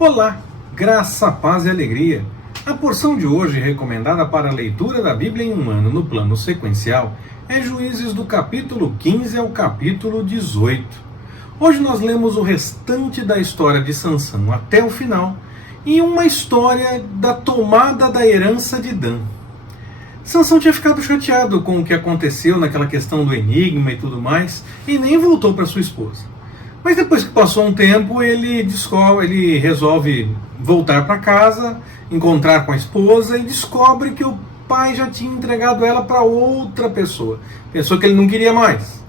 Olá, graça, paz e alegria. A porção de hoje recomendada para a leitura da Bíblia em um ano no plano sequencial é Juízes do capítulo 15 ao capítulo 18. Hoje nós lemos o restante da história de Sansão até o final e uma história da tomada da herança de Dan. Sansão tinha ficado chateado com o que aconteceu naquela questão do enigma e tudo mais e nem voltou para sua esposa. Mas depois que passou um tempo, ele resolve voltar para casa, encontrar com a esposa e descobre que o pai já tinha entregado ela para outra pessoa. Pensou que ele não queria mais.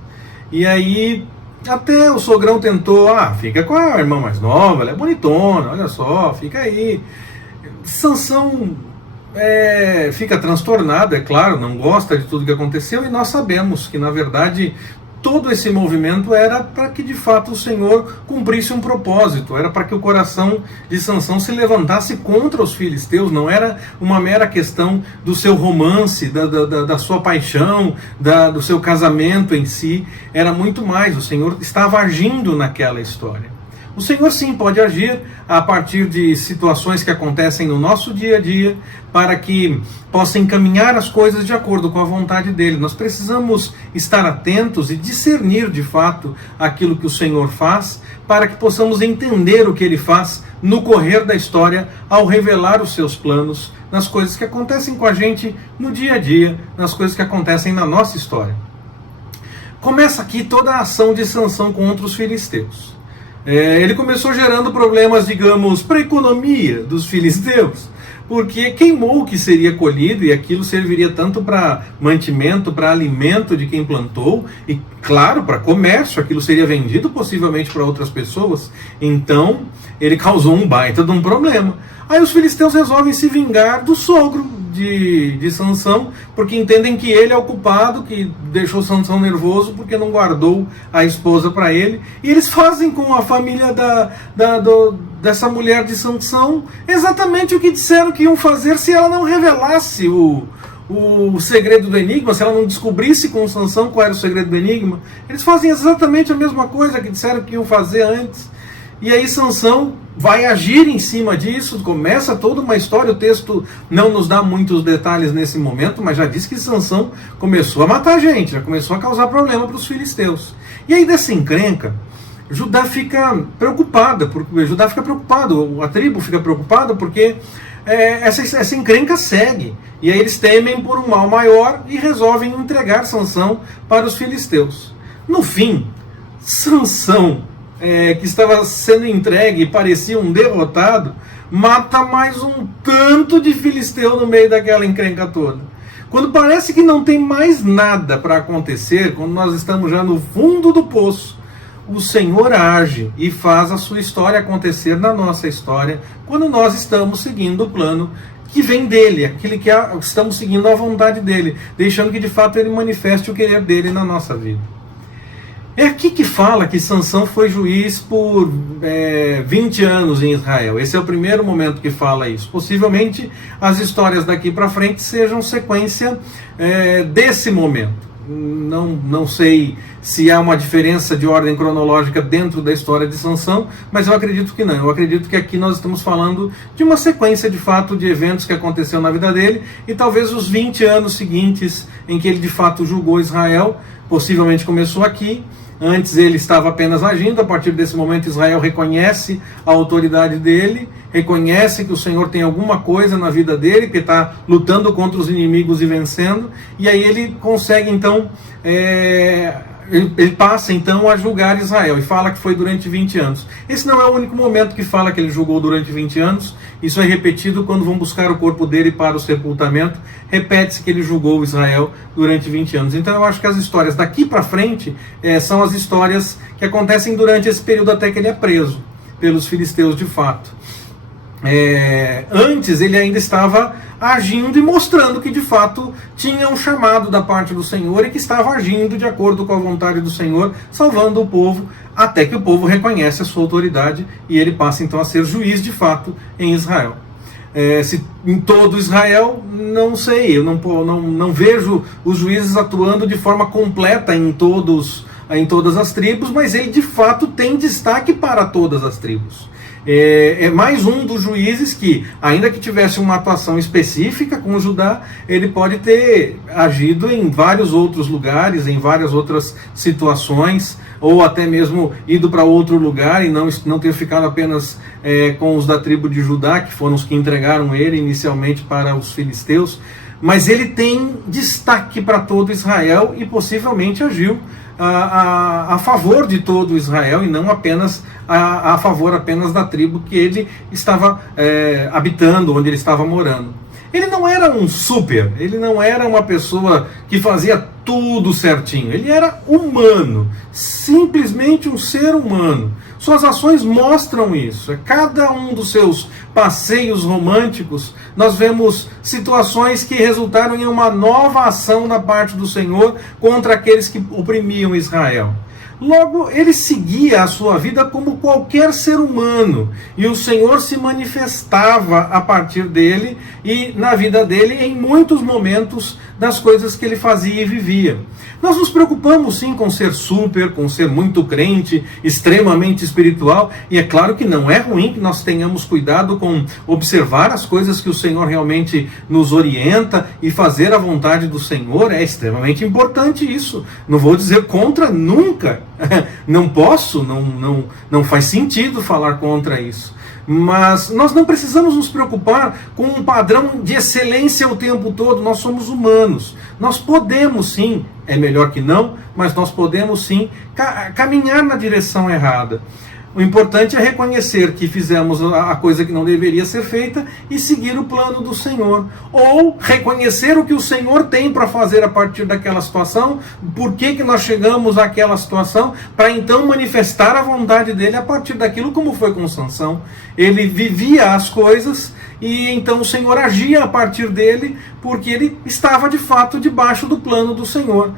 E aí, até o sogrão tentou, fica com a irmã mais nova, ela é bonitona, olha só, fica aí. Sansão fica transtornado, é claro, não gosta de tudo que aconteceu, e nós sabemos que, na verdade, todo esse movimento era para que de fato o Senhor cumprisse um propósito, era para que o coração de Sansão se levantasse contra os filisteus, não era uma mera questão do seu romance, da sua paixão, do seu casamento em si, era muito mais, o Senhor estava agindo naquela história. O Senhor sim pode agir a partir de situações que acontecem no nosso dia a dia para que possa encaminhar as coisas de acordo com a vontade dele. Nós precisamos estar atentos e discernir de fato aquilo que o Senhor faz para que possamos entender o que ele faz no correr da história ao revelar os seus planos nas coisas que acontecem com a gente no dia a dia, nas coisas que acontecem na nossa história. Começa aqui toda a ação de Sansão contra os filisteus. Ele começou gerando problemas, digamos, para a economia dos filisteus, porque queimou o que seria colhido e aquilo serviria tanto para mantimento, para alimento de quem plantou e, claro, para comércio, aquilo seria vendido possivelmente para outras pessoas. Então, ele causou um baita de um problema. Aí os filisteus resolvem se vingar do sogro de Sansão, porque entendem que ele é o culpado, que deixou Sansão nervoso porque não guardou a esposa para ele, e eles fazem com a família dessa mulher de Sansão exatamente o que disseram que iam fazer se ela não revelasse o segredo do enigma, se ela não descobrisse com Sansão qual era o segredo do enigma. Eles fazem exatamente a mesma coisa que disseram que iam fazer antes. E aí Sansão vai agir em cima disso, começa toda uma história, o texto não nos dá muitos detalhes nesse momento, mas já diz que Sansão começou a matar gente, já começou a causar problema para os filisteus. E aí dessa encrenca, Judá fica preocupada, a tribo fica preocupada porque essa encrenca segue. E aí eles temem por um mal maior e resolvem entregar Sansão para os filisteus. No fim, Sansão, que estava sendo entregue e parecia um derrotado, mata mais um tanto de filisteu no meio daquela encrenca toda. Quando parece que não tem mais nada para acontecer, quando nós estamos já no fundo do poço, o Senhor age e faz a sua história acontecer na nossa história, quando nós estamos seguindo o plano que vem dele, aquele que estamos seguindo a vontade dele, deixando que de fato ele manifeste o querer dele na nossa vida. É aqui que fala que Sansão foi juiz por 20 anos em Israel. Esse é o primeiro momento que fala isso. Possivelmente as histórias daqui para frente sejam sequência desse momento. Não sei se há uma diferença de ordem cronológica dentro da história de Sansão, mas eu acredito que não. Eu acredito que aqui nós estamos falando de uma sequência de fato de eventos que aconteceu na vida dele e talvez os 20 anos seguintes em que ele de fato julgou Israel, possivelmente começou aqui. Antes ele estava apenas agindo, a partir desse momento Israel reconhece a autoridade dele, reconhece que o Senhor tem alguma coisa na vida dele, que está lutando contra os inimigos e vencendo, e aí ele consegue então, ele passa então a julgar Israel, e fala que foi durante 20 anos. Esse não é o único momento que fala que ele julgou durante 20 anos, isso é repetido quando vão buscar o corpo dele para o sepultamento, repete-se que ele julgou Israel durante 20 anos. Então eu acho que as histórias daqui para frente são as histórias que acontecem durante esse período até que ele é preso pelos filisteus de fato. Antes ele ainda estava agindo e mostrando que de fato tinha um chamado da parte do Senhor e que estava agindo de acordo com a vontade do Senhor, salvando o povo, até que o povo reconhece a sua autoridade e ele passa então a ser juiz de fato em Israel. Se em todo Israel, não sei, eu não vejo os juízes atuando de forma completa em todas as tribos, mas ele de fato tem destaque para todas as tribos. É mais um dos juízes que, ainda que tivesse uma atuação específica com Judá, ele pode ter agido em vários outros lugares, em várias outras situações, ou até mesmo ido para outro lugar e não ter ficado apenas com os da tribo de Judá, que foram os que entregaram ele inicialmente para os filisteus. Mas ele tem destaque para todo Israel e possivelmente agiu a favor de todo Israel e não apenas a favor apenas da tribo que ele estava habitando, onde ele estava morando. Ele não era um super, ele não era uma pessoa que fazia tudo certinho. Ele era humano, simplesmente um ser humano. Suas ações mostram isso. Cada um dos seus passeios românticos, nós vemos situações que resultaram em uma nova ação da parte do Senhor contra aqueles que oprimiam Israel. Logo, ele seguia a sua vida como qualquer ser humano, e o Senhor se manifestava a partir dele e na vida dele em muitos momentos das coisas que ele fazia e vivia. Nós nos preocupamos sim com ser super, com ser muito crente, extremamente espiritual, e é claro que não é ruim que nós tenhamos cuidado com observar as coisas que o Senhor realmente nos orienta e fazer a vontade do Senhor. É extremamente importante isso. Não vou dizer contra nunca. Não posso, não faz sentido falar contra isso. Mas nós não precisamos nos preocupar com um padrão de excelência o tempo todo. Nós somos humanos. Nós podemos sim, é melhor que não, mas nós podemos sim caminhar na direção errada. O importante é reconhecer que fizemos a coisa que não deveria ser feita e seguir o plano do Senhor. Ou reconhecer o que o Senhor tem para fazer a partir daquela situação, por que nós chegamos àquela situação, para então manifestar a vontade dele a partir daquilo, como foi com Sansão. Ele vivia as coisas e então o Senhor agia a partir dele, porque ele estava de fato debaixo do plano do Senhor.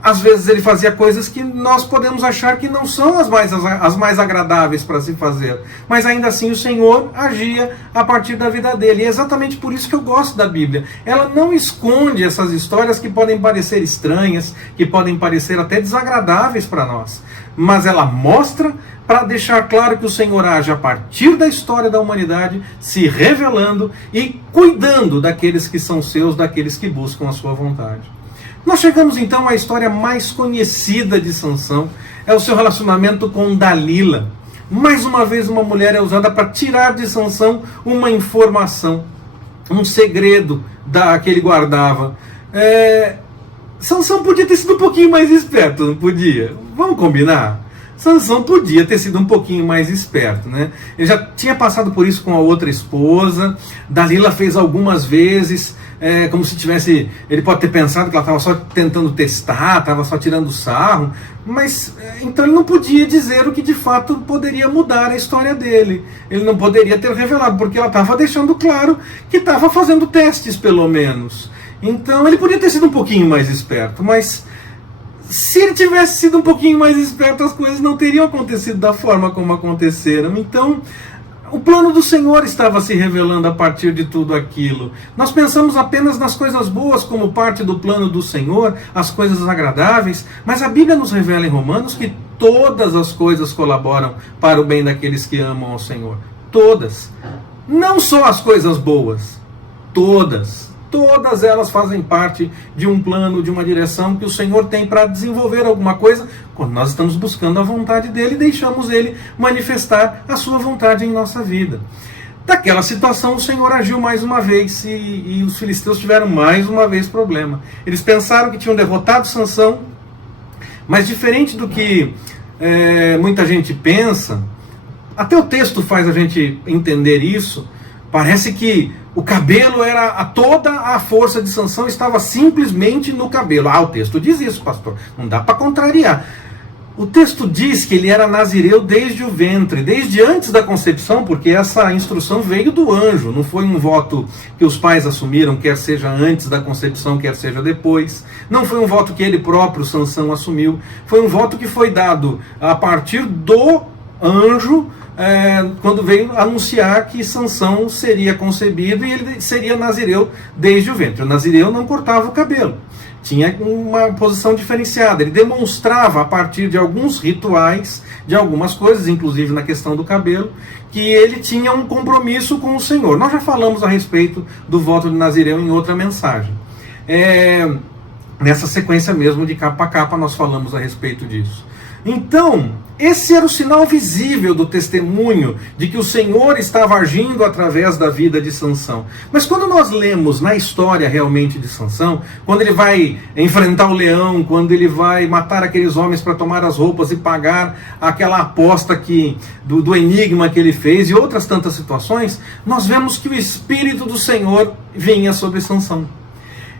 Às vezes ele fazia coisas que nós podemos achar que não são as mais agradáveis para se fazer. Mas ainda assim o Senhor agia a partir da vida dele. E é exatamente por isso que eu gosto da Bíblia. Ela não esconde essas histórias que podem parecer estranhas, que podem parecer até desagradáveis para nós. Mas ela mostra para deixar claro que o Senhor age a partir da história da humanidade, se revelando e cuidando daqueles que são seus, daqueles que buscam a sua vontade. Nós chegamos então à história mais conhecida de Sansão, é o seu relacionamento com Dalila. Mais uma vez uma mulher é usada para tirar de Sansão uma informação, um segredo que ele guardava. Sansão podia ter sido um pouquinho mais esperto, não podia? Vamos combinar? Sansão podia ter sido um pouquinho mais esperto, né? Ele já tinha passado por isso com a outra esposa. Dalila fez algumas vezes, como se tivesse... Ele pode ter pensado que ela estava só tentando testar, estava só tirando sarro, mas então ele não podia dizer o que de fato poderia mudar a história dele. Ele não poderia ter revelado, porque ela estava deixando claro que estava fazendo testes, pelo menos. Então ele podia ter sido um pouquinho mais esperto, mas... se ele tivesse sido um pouquinho mais esperto, as coisas não teriam acontecido da forma como aconteceram. Então, o plano do Senhor estava se revelando a partir de tudo aquilo. Nós pensamos apenas nas coisas boas como parte do plano do Senhor, as coisas agradáveis, mas a Bíblia nos revela em Romanos que todas as coisas colaboram para o bem daqueles que amam ao Senhor. Todas. Não só as coisas boas. Todas. Todas elas fazem parte de um plano, de uma direção que o Senhor tem para desenvolver alguma coisa, quando nós estamos buscando a vontade dele e deixamos ele manifestar a sua vontade em nossa vida. Daquela situação o Senhor agiu mais uma vez e os filisteus tiveram mais uma vez problema. Eles pensaram que tinham derrotado Sansão, mas diferente do que muita gente pensa, até o texto faz a gente entender isso. Parece que o cabelo era toda a força de Sansão estava simplesmente no cabelo. O texto diz isso, pastor. Não dá para contrariar. O texto diz que ele era nazireu desde o ventre, desde antes da concepção, porque essa instrução veio do anjo. Não foi um voto que os pais assumiram, quer seja antes da concepção, quer seja depois. Não foi um voto que ele próprio, Sansão, assumiu. Foi um voto que foi dado a partir do anjo, quando veio anunciar que Sansão seria concebido e ele seria nazireu desde o ventre. O nazireu não cortava o cabelo, tinha uma posição diferenciada, ele demonstrava a partir de alguns rituais, de algumas coisas, inclusive na questão do cabelo, que ele tinha um compromisso com o Senhor. Nós já falamos a respeito do voto de nazireu em outra mensagem. Nessa sequência mesmo de capa a capa nós falamos a respeito disso. Então, esse era o sinal visível do testemunho de que o Senhor estava agindo através da vida de Sansão. Mas quando nós lemos na história realmente de Sansão, quando ele vai enfrentar o leão, quando ele vai matar aqueles homens para tomar as roupas e pagar aquela aposta do enigma que ele fez e outras tantas situações, nós vemos que o Espírito do Senhor vinha sobre Sansão.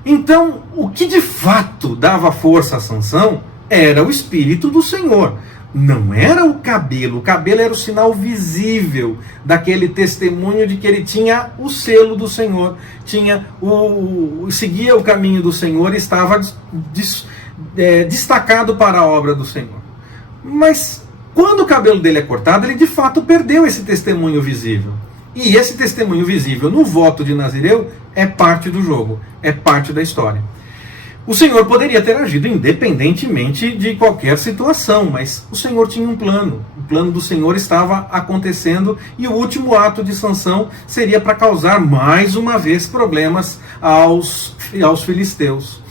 Então, o que de fato dava força a Sansão era o Espírito do Senhor. Não era o cabelo era o sinal visível daquele testemunho de que ele tinha o selo do Senhor, seguia o caminho do Senhor e estava destacado para a obra do Senhor. Mas quando o cabelo dele é cortado, ele de fato perdeu esse testemunho visível. E esse testemunho visível no voto de Nazireu é parte do jogo, é parte da história. O Senhor poderia ter agido independentemente de qualquer situação, mas o Senhor tinha um plano. O plano do Senhor estava acontecendo e o último ato de Sansão seria para causar mais uma vez problemas aos filisteus.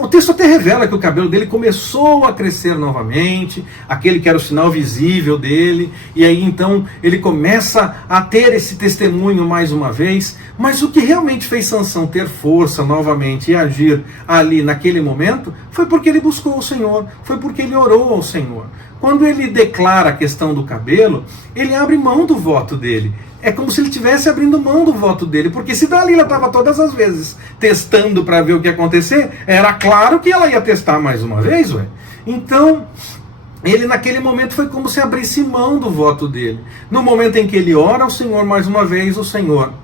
O texto até revela que o cabelo dele começou a crescer novamente, aquele que era o sinal visível dele, e aí então ele começa a ter esse testemunho mais uma vez. Mas o que realmente fez Sansão ter força novamente e agir ali naquele momento foi porque ele buscou o Senhor, foi porque ele orou ao Senhor. Quando ele declara a questão do cabelo, ele abre mão do voto dele. É como se ele estivesse abrindo mão do voto dele, porque se Dalila estava todas as vezes testando para ver o que ia acontecer, era claro que ela ia testar mais uma vez, ué. Então, ele naquele momento foi como se abrisse mão do voto dele. No momento em que ele ora ao Senhor mais uma vez, o Senhor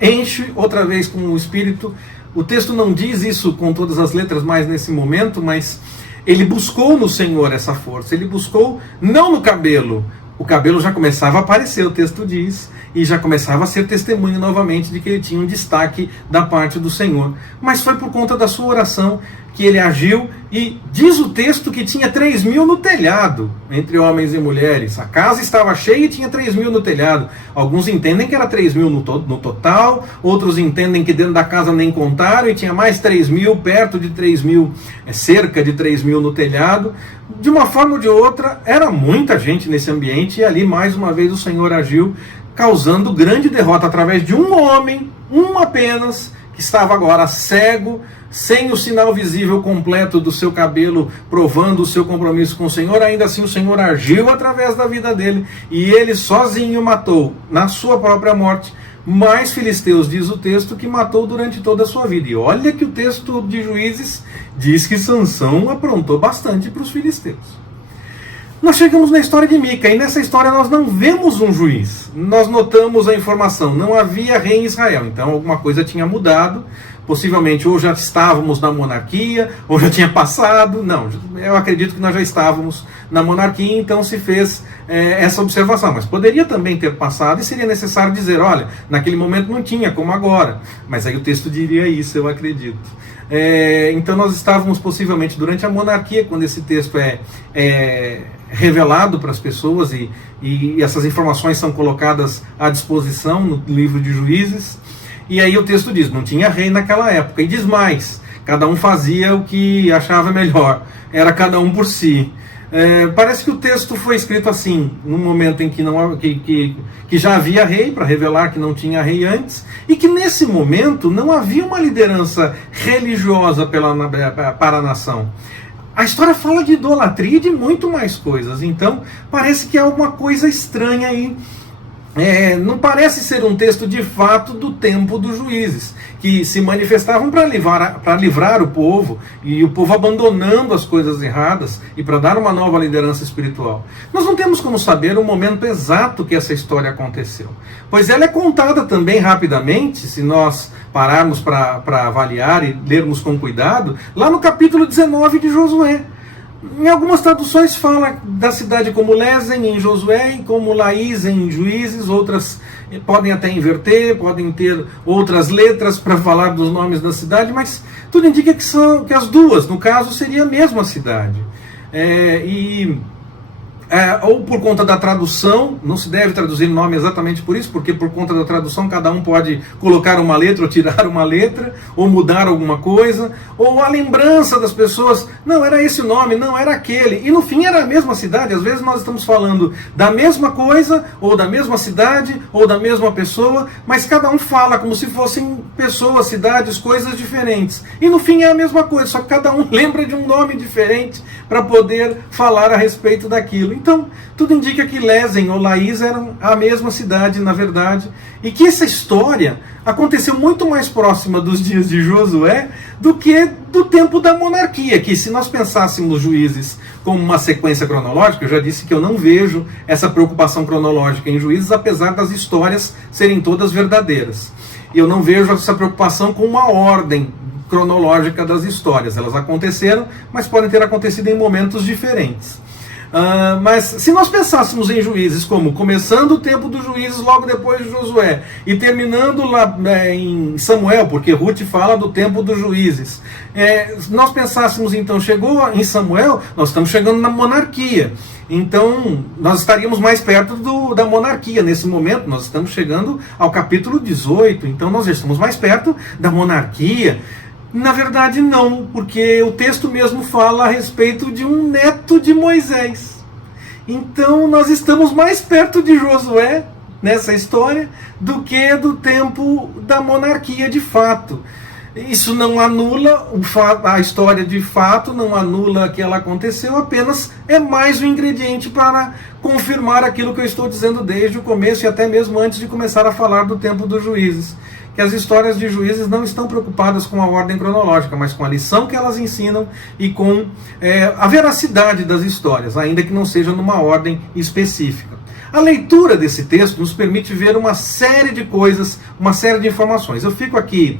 enche outra vez com o Espírito. O texto não diz isso com todas as letras mais nesse momento, mas ele buscou no Senhor essa força, ele buscou não no cabelo. O cabelo já começava a aparecer, o texto diz, e já começava a ser testemunho novamente de que ele tinha um destaque da parte do Senhor. Mas foi por conta da sua oração que ele agiu, e diz o texto que tinha 3.000 no telhado, entre homens e mulheres. A casa estava cheia e tinha 3.000 no telhado. Alguns entendem que era 3.000 no total, outros entendem que dentro da casa nem contaram e tinha mais 3.000, perto de 3.000, cerca de 3.000 no telhado. De uma forma ou de outra, era muita gente nesse ambiente, e ali mais uma vez o Senhor agiu, causando grande derrota através de um homem, um apenas, que estava agora cego, sem o sinal visível completo do seu cabelo, provando o seu compromisso com o Senhor. Ainda assim o Senhor agiu através da vida dele, e ele sozinho matou, na sua própria morte, mais filisteus, diz o texto, que matou durante toda a sua vida. E olha que o texto de Juízes diz que Sansão aprontou bastante para os filisteus. Nós chegamos na história de Mica, e nessa história nós não vemos um juiz. Nós notamos a informação, não havia rei em Israel, então alguma coisa tinha mudado. Possivelmente ou já estávamos na monarquia, ou já tinha passado. Não, eu acredito que nós já estávamos na monarquia, então se fez essa observação. Mas poderia também ter passado, e seria necessário dizer, olha, naquele momento não tinha, como agora. Mas aí o texto diria isso, eu acredito. Então nós estávamos possivelmente durante a monarquia, quando esse texto é revelado para as pessoas, e essas informações são colocadas à disposição no livro de Juízes. E aí o texto diz, não tinha rei naquela época. E diz mais, cada um fazia o que achava melhor. Era cada um por si. Parece que o texto foi escrito assim, num momento em que já havia rei, para revelar que não tinha rei antes, e que nesse momento não havia uma liderança religiosa para a nação. A história fala de idolatria e de muito mais coisas. Então parece que há alguma coisa estranha aí. Não parece ser um texto de fato do tempo dos juízes, que se manifestavam para livrar o povo, e o povo abandonando as coisas erradas e para dar uma nova liderança espiritual. Nós não temos como saber o momento exato que essa história aconteceu, pois ela é contada também rapidamente, se nós pararmos para avaliar e lermos com cuidado, lá no capítulo 19 de Josué. Em algumas traduções fala da cidade como Lezen em Josué e como Laís em Juízes, outras podem até inverter, podem ter outras letras para falar dos nomes da cidade, mas tudo indica que as duas, no caso, seria a mesma cidade. Ou por conta da tradução, não se deve traduzir nome exatamente por isso, porque por conta da tradução cada um pode colocar uma letra ou tirar uma letra, ou mudar alguma coisa, ou a lembrança das pessoas, não, era esse o nome, não, era aquele, e no fim era a mesma cidade. Às vezes nós estamos falando da mesma coisa, ou da mesma cidade, ou da mesma pessoa, mas cada um fala como se fossem pessoas, cidades, coisas diferentes, e no fim é a mesma coisa, só que cada um lembra de um nome diferente para poder falar a respeito daquilo. Então, tudo indica que Lezen ou Laís eram a mesma cidade, na verdade, e que essa história aconteceu muito mais próxima dos dias de Josué do que do tempo da monarquia, que se nós pensássemos Juízes como uma sequência cronológica, eu já disse que eu não vejo essa preocupação cronológica em Juízes, apesar das histórias serem todas verdadeiras. Eu não vejo essa preocupação com uma ordem cronológica das histórias. Elas aconteceram, mas podem ter acontecido em momentos diferentes. Mas se nós pensássemos em Juízes como começando o tempo dos Juízes logo depois de Josué e terminando lá em Samuel, porque Ruth fala do tempo dos Juízes, nós pensássemos então, chegou em Samuel, nós estamos chegando na monarquia, então nós estaríamos mais perto da monarquia. Nesse momento nós estamos chegando ao capítulo 18, então nós já estamos mais perto da monarquia. Na verdade não, porque o texto mesmo fala a respeito de um neto de Moisés. Então nós estamos mais perto de Josué nessa história do que do tempo da monarquia de fato. Isso não anula a história de fato, não anula que ela aconteceu, apenas é mais um ingrediente para confirmar aquilo que eu estou dizendo desde o começo e até mesmo antes de começar a falar do tempo dos Juízes. Que as histórias de Juízes não estão preocupadas com a ordem cronológica, mas com a lição que elas ensinam e com a veracidade das histórias, ainda que não seja numa ordem específica. A leitura desse texto nos permite ver uma série de coisas, uma série de informações. Eu fico aqui,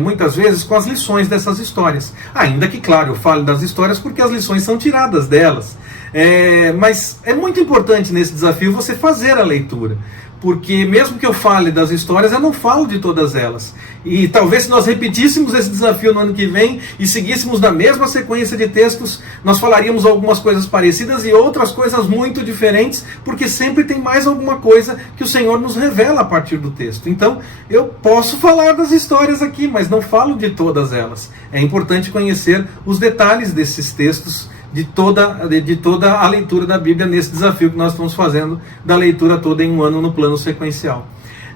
muitas vezes, com as lições dessas histórias. Ainda que, claro, eu falo das histórias porque as lições são tiradas delas. Mas é muito importante nesse desafio você fazer a leitura. Porque mesmo que eu fale das histórias, eu não falo de todas elas. E talvez se nós repetíssemos esse desafio no ano que vem e seguíssemos na mesma sequência de textos, nós falaríamos algumas coisas parecidas e outras coisas muito diferentes, porque sempre tem mais alguma coisa que o Senhor nos revela a partir do texto. Então, eu posso falar das histórias aqui, mas não falo de todas elas. É importante conhecer os detalhes desses textos, de toda a leitura da Bíblia nesse desafio que nós estamos fazendo da leitura toda em um ano no plano sequencial.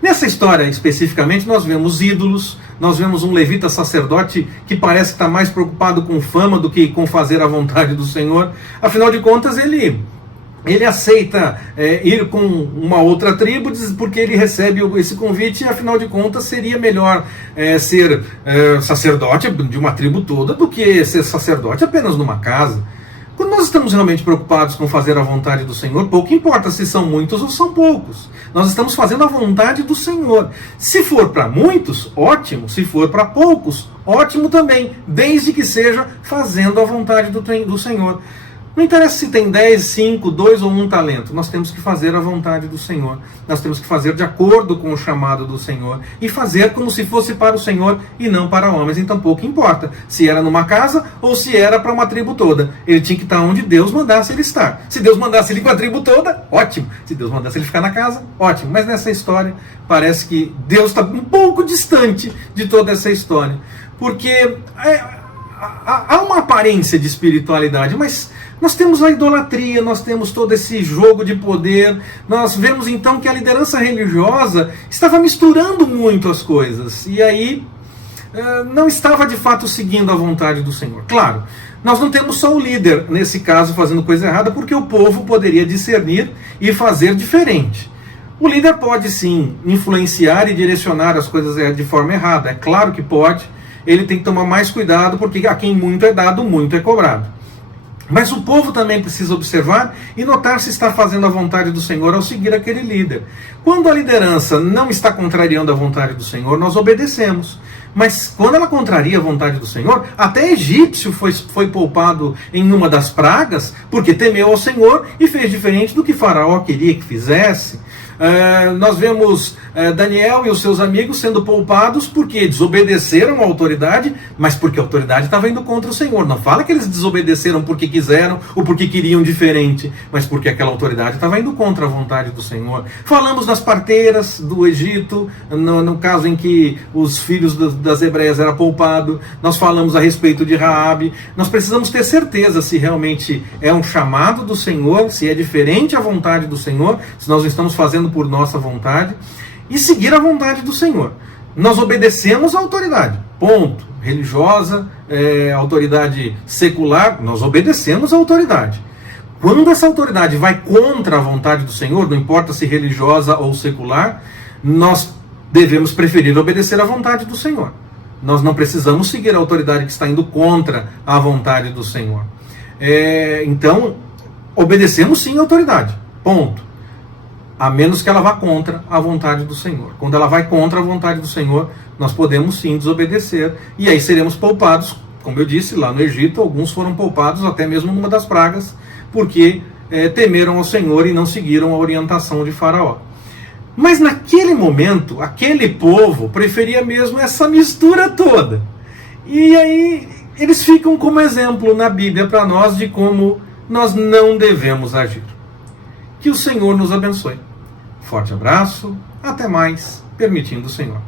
Nessa história especificamente nós vemos ídolos, nós vemos um levita sacerdote que parece que está mais preocupado com fama do que com fazer a vontade do Senhor. Afinal de contas ele aceita ir com uma outra tribo porque ele recebe esse convite e afinal de contas seria melhor ser sacerdote de uma tribo toda do que ser sacerdote apenas numa casa. Quando nós estamos realmente preocupados com fazer a vontade do Senhor, pouco importa se são muitos ou são poucos. Nós estamos fazendo a vontade do Senhor. Se for para muitos, ótimo. Se for para poucos, ótimo também. Desde que seja fazendo a vontade do Senhor. Não interessa se tem 10, 5, 2 ou 1 talento. Nós temos que fazer a vontade do Senhor. Nós temos que fazer de acordo com o chamado do Senhor. E fazer como se fosse para o Senhor e não para homens. Então pouco importa se era numa casa ou se era para uma tribo toda. Ele tinha que estar onde Deus mandasse ele estar. Se Deus mandasse ele com a tribo toda, ótimo. Se Deus mandasse ele ficar na casa, ótimo. Mas nessa história parece que Deus está um pouco distante de toda essa história. Porque há uma aparência de espiritualidade, mas nós temos a idolatria, nós temos todo esse jogo de poder. Nós vemos então que a liderança religiosa estava misturando muito as coisas. E aí não estava de fato seguindo a vontade do Senhor. Claro, nós não temos só o líder, nesse caso, fazendo coisa errada, porque o povo poderia discernir e fazer diferente. O líder pode sim influenciar e direcionar as coisas de forma errada. É claro que pode. Ele tem que tomar mais cuidado, porque a quem muito é dado, muito é cobrado. Mas o povo também precisa observar e notar se está fazendo a vontade do Senhor ao seguir aquele líder. Quando a liderança não está contrariando a vontade do Senhor, nós obedecemos. Mas quando ela contraria a vontade do Senhor, até egípcio foi poupado em uma das pragas, porque temeu ao Senhor e fez diferente do que Faraó queria que fizesse. Nós vemos Daniel e os seus amigos sendo poupados porque desobedeceram à autoridade, mas porque a autoridade estava indo contra o Senhor. Não fala que eles desobedeceram porque quiseram ou porque queriam diferente, mas porque aquela autoridade estava indo contra a vontade do Senhor. Falamos nas parteiras do Egito, no caso em que os filhos das hebreias eram poupados. Nós falamos a respeito de Raabe. Nós precisamos ter certeza se realmente é um chamado do Senhor, se é diferente a vontade do Senhor, se nós estamos fazendo por nossa vontade, e seguir a vontade do Senhor. Nós obedecemos a autoridade, ponto. Religiosa, autoridade secular, nós obedecemos a autoridade. Quando essa autoridade vai contra a vontade do Senhor, não importa se religiosa ou secular, nós devemos preferir obedecer a vontade do Senhor. Nós não precisamos seguir a autoridade que está indo contra a vontade do Senhor. Então, obedecemos sim a autoridade, ponto. A menos que ela vá contra a vontade do Senhor. Quando ela vai contra a vontade do Senhor, nós podemos sim desobedecer, e aí seremos poupados. Como eu disse, lá no Egito, alguns foram poupados até mesmo numa das pragas, porque temeram ao Senhor e não seguiram a orientação de Faraó. Mas naquele momento, aquele povo preferia mesmo essa mistura toda. E aí eles ficam como exemplo na Bíblia para nós de como nós não devemos agir. Que o Senhor nos abençoe. Forte abraço, até mais, permitindo o Senhor.